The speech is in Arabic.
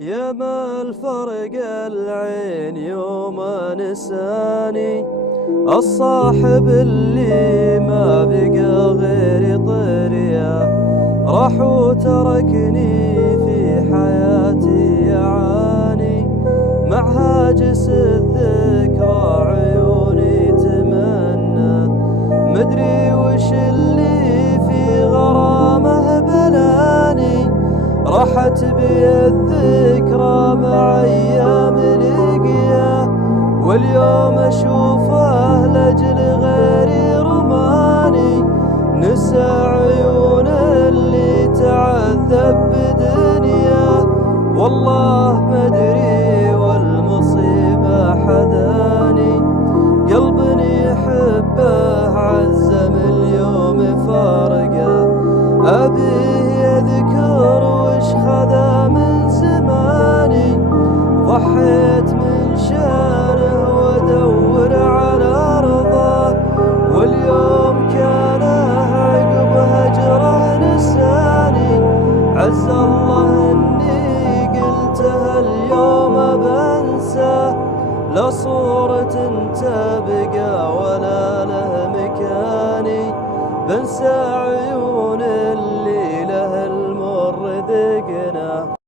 يا ما الفرق العين يوم نساني الصاحب اللي ما بقى غير طريا راح وتركني في حياتي يعاني مع هاجس الذكرى عيوني تمنى مدري وش اللي في غرامه بلاني راحت بي الذكرى مع ايام لقياه واليوم اشوفه لاجل غيري رماني نسى عيون اللي تعذب بدنياه والله مدري والمصيبة حداني قلب يحبه عزم اليوم فارقه أبيه يذكر وش خذا من زماني ضحيت من شانه وادور على رضاه واليوم كانه عقب هجره نساني عز الله اني قلتها اليوم بنساه لا صورة تبقى ولا له مكاني بنسى عيوني